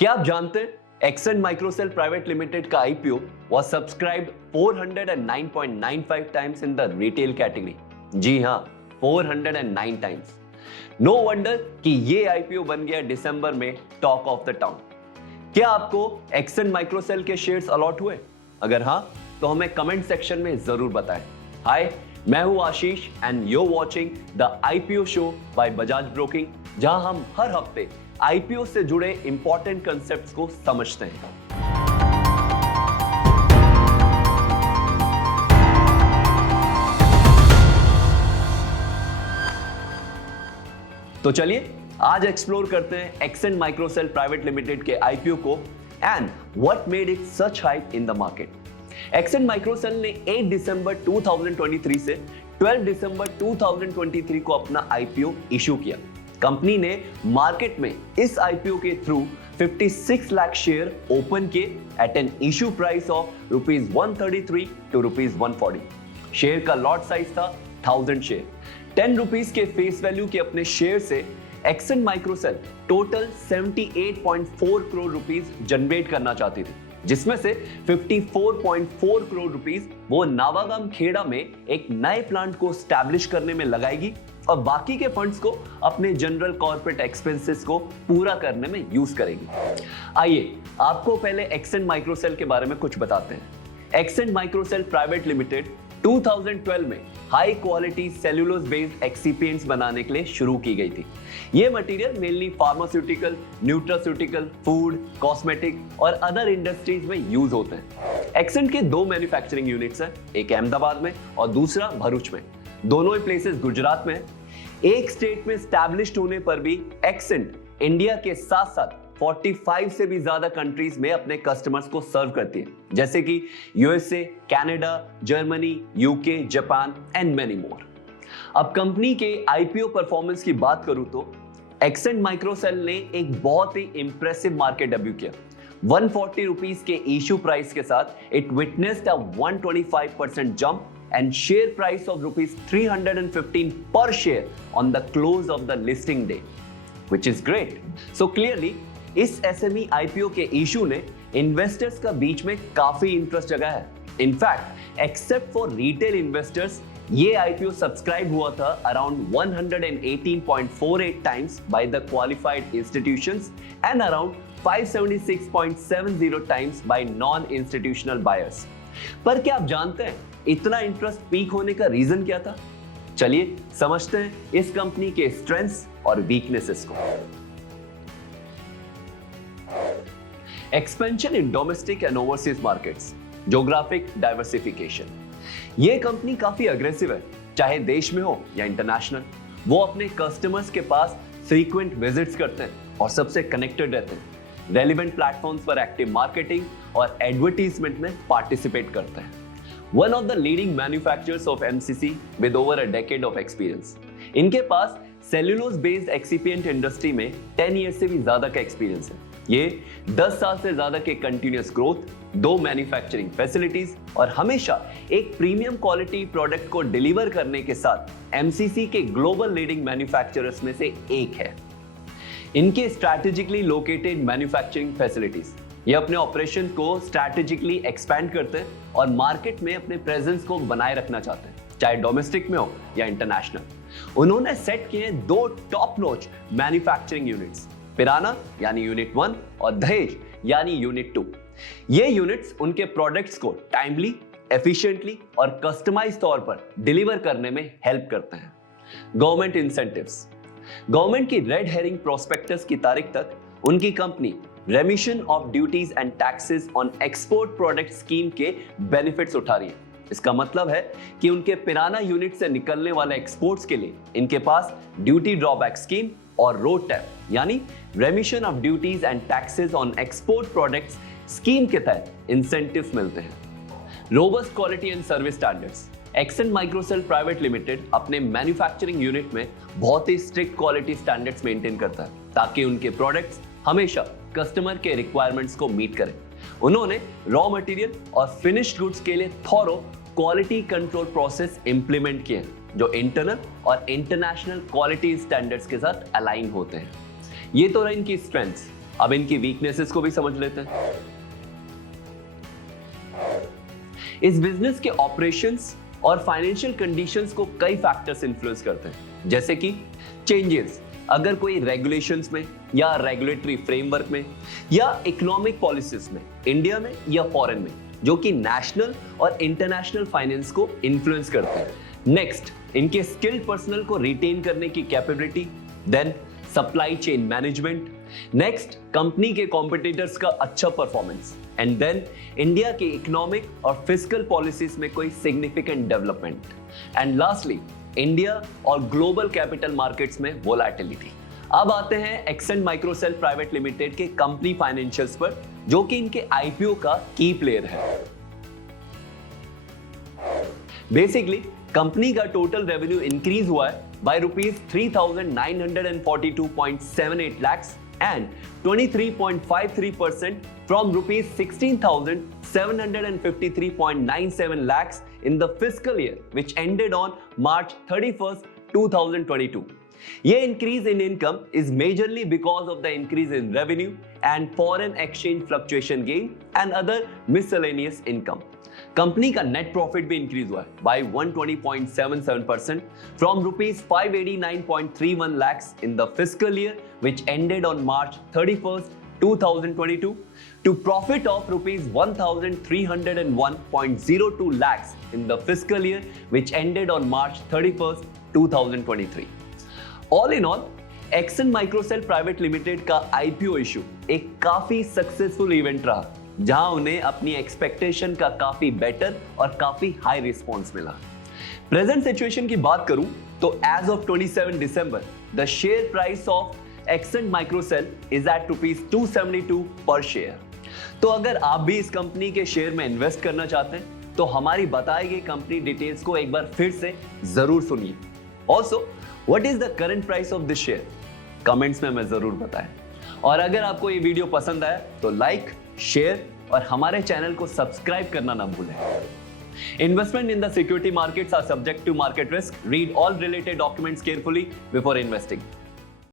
क्या आप जानते हैं एक्सेंट माइक्रोसेल प्राइवेट लिमिटेड का IPO was subscribed 409.95 times in the retail category। जी हां, 409 टाइम्स। नो वंडर कि ये आईपीओ बन गया दिसंबर में टॉक ऑफ द टाउन। क्या आपको एक्सेंट माइक्रोसेल के शेयर्स अलॉट हुए? अगर हां तो हमें कमेंट सेक्शन में जरूर बताएं। हाय, मैं हूं Ashish and you watching the IPO show by Bajaj broking, जहां हम हर हफ्ते आईपीओ से जुड़े इंपॉर्टेंट कंसेप्ट्स को समझते हैं। तो चलिए आज एक्सप्लोर करते हैं एक्सेंट माइक्रोसेल प्राइवेट लिमिटेड के आईपीओ को and what made it such hype in the market. Accent Microcell ने 8 दिसंबर 2023 से 12 दिसंबर 2023 को अपना आईपीओ इशू किया। कंपनी ने मार्केट में इस आईपीओ के थ्रू 56 लाख शेयर ओपन किए at an issue price of ₹133 to ₹140। Share का लॉट साइज था 1000 शेयर। 10 रुपीस के फेस वैल्यू के अपने शेयर से Accent Microcell total 78.4 crore rupees generate करना चाहती थी, जिसमें से 54.4 करोड़ रुपीस वो नावागाम खेड़ा में एक नए प्लांट को स्टैब्लिश करने में लगाएगी और बाकी के फंड्स को अपने जनरल कॉर्पोरेट एक्सपेंसेस को पूरा करने में यूज करेगी। आइए आपको पहले एक्सेंट माइक्रोसेल के बारे में कुछ बताते हैं। एक्सेंट माइक्रोसेल प्राइवेट लिमिटेड 2012 में high quality cellulose based excipients बनाने के लिए शुरू की गई थी। ये material mainly pharmaceutical, nutraceutical, food, cosmetic और अदर इंडस्ट्रीज में यूज होते हैं। एक्सेंट के 2 मैन्युफैक्चरिंग यूनिट्स हैं, एक अहमदाबाद में और दूसरा भरूच में। दोनों ही प्लेसेस गुजरात में हैं। एक स्टेट में स्टैब्लिश्ड होने पर भी एक्सेंट इंडिया के साथ साथ 45 से भी ज्यादा कंट्रीज में अपने कस्टमर्स को सर्व करती है, जैसे कि USA, Canada, Germany, UK, Japan and many more. अब कंपनी के आईपीओ परफॉर्मेंस की बात करूं तो एक्सेंट माइक्रोसेल ने एक बहुत ही इंप्रेसिव मार्केट डेब्यू किया। 140 रुपीस के इशू प्राइस के साथ it witnessed a 125% jump and share price of ₹315 per share on the close of the listing day, which is great. So clearly इस SME IPO के issue ने investors का बीच में काफी इंटरेस्ट जगाया है। In fact except for retail investors ये IPO subscribe हुआ था around 118.48 times by the qualified institutions and around 576.70 times bye non institutional buyers. पर क्या आप जानते हैं इतना इंटरेस्ट पीक होने का रीजन क्या था? चलिए समझते हैं इस कंपनी के स्ट्रेंथ्स और वीकनेसेस को। Expansion in domestic and overseas markets, geographic diversification. ये कंपनी काफी अग्रेसिव है, चाहे देश में हो या इंटरनेशनल। वो अपने कस्टमर्स के पास फ्रीक्वेंट विजिट्स करते हैं और सबसे कनेक्टेड रहते हैं। रेलिवेंट प्लेटफॉर्म्स पर एक्टिव मार्केटिंग और एडवर्टीजमेंट में पार्टिसिपेट करते हैं। One of the leading manufacturers of MCC with over a decade of experience. इनके पास सेल्यूलोज बेस्ड एक्सिपिएंट इंडस्ट्री में 10 ईयर से भी ज्यादा का एक्सपीरियंस है। ये 10 साल से ज्यादा के कंटिन्यूअस ग्रोथ, 2 मैन्युफैक्चरिंग फैसिलिटीज और हमेशा एक प्रीमियम क्वालिटी प्रोडक्ट को डिलीवर करने के साथ MCC के ग्लोबल लीडिंग मैन्युफैक्चरर्स में से एक है। इनके स्ट्रैटेजिकली लोकेटेड मैन्युफैक्चरिंग फैसिलिटीज, ये अपने ऑपरेशन को स्ट्रैटेजिकली एक्सपैंड करते हैं और मार्केट में अपने प्रेजेंस को बनाए रखना चाहते हैं, चाहे डोमेस्टिक में हो या इंटरनेशनल। उन्होंने सेट किए 2 टॉप नॉच मैन्युफैक्चरिंग यूनिट्स, पिराना यानी यूनिट 1 और दहेज यानी यूनिट 2। ये यूनिट्स उनके प्रोडक्ट्स को टाइमली, एफिशिएंटली और कस्टमाइज तौर पर डिलीवर करने में हेल्प करते हैं। गवर्नमेंट इंसेंटिव्स, गवर्नमेंट की रेड हेरिंग प्रोस्पेक्टस की तारीख तक उनकी company रेमिशन of duties and taxes on export product scheme के बेनिफिट्स उठा रही है। इसका मतलब है कि उनके पिराना यूनिट से निकलने वाले एक्सपोर्ट्स के लिए इनके पास ड्यूटी ड्रॉबैक स्कीम और रोड टैक्स यानी remission of duties and taxes on export products scheme के तहत इंसेंटिव्स मिलते हैं। Robust quality and service standards, Accent माइक्रोसेल private limited अपने मैन्युफैक्चरिंग यूनिट में बहुत ही स्ट्रिक्ट क्वालिटी स्टैंडर्ड्स मेंटेन करता है ताकि उनके प्रोडक्ट्स हमेशा कस्टमर के रिक्वायरमेंट्स को मीट करें। उन्होंने रॉ मटेरियल और फिनिश्ड गुड्स के लिए thorough quality control process implement किए जो इंटरनल और इंटरनेशनल क्वालिटी स्टैंडर्ड्स के साथ अलाइन होते हैं। ये तो रही इनकी स्ट्रेंथ्स। अब इनकी वीकनेसेस को भी समझ लेते हैं। इस बिजनेस के ऑपरेशंस और फाइनेंशियल कंडीशंस को कई फैक्टर्स इन्फ्लुएंस करते हैं, जैसे कि चेंजेस अगर कोई रेगुलेशंस में या रेगुलेटरी फ्रेमवर्क में या इकोनॉमिक पॉलिसीज में इंडिया में या फॉरेन में, जो कि नेशनल और इंटरनेशनल फाइनेंस को इन्फ्लुएंस करते हैं। नेक्स्ट, इनके स्किल्ड पर्सनल को रिटेन करने की capability, then supply chain management, next company के कॉम्पिटिटर्स का अच्छा परफॉर्मेंस, एंड देन इंडिया के इकोनॉमिक और फिस्कल पॉलिसीज में कोई significant development, and lastly India और ग्लोबल कैपिटल मार्केट्स में वोलैटिलिटी। अब आते हैं एक्सेंट माइक्रोसेल प्राइवेट लिमिटेड के कंपनी फाइनेंशियल्स पर, जो कि इनके आईपीओ का की प्लेयर है। बेसिकली कंपनी का टोटल रेवेन्यू इंक्रीज हुआ है by rupees 3,942.78 lakhs and 23.53% from rupees 16,753.97 lakhs in the fiscal year which ended on March 31st, 2022. ये increase in income is majorly because of the increase in revenue and foreign exchange fluctuation gain and other miscellaneous income. Company का net profit भी increase हुआ है by 120.77% from rupees 589.31 lakhs in the fiscal year which ended on March 31st, 2022 to profit of rupees 1,301.02 lakhs in the fiscal year which ended on March 31st, 2023. All in all, Accent माइक्रोसेल private limited का IPO issue एक काफी successful event रहा, जहां उन्हें अपनी expectation का काफी better और काफी हाई रिस्पॉन्स मिला। प्रेजेंट सिचुएशन की बात करूं तो एज ऑफ 27 दिसंबर the share price of Accent Microcell is at ₹272 per share. तो अगर आप भी इस कंपनी के शेयर में इन्वेस्ट करना चाहते हैं तो हमारी बताई गई कंपनी डिटेल्स को एक बार फिर से जरूर सुनिए। Also what is the current price of this share, comments में हमें जरूर बताएं। और अगर आपको ये वीडियो पसंद आया तो लाइक, शेयर और हमारे चैनल को सब्सक्राइब करना ना भूलें। Investment in the security markets are subject to market risk. Read all related documents carefully before investing.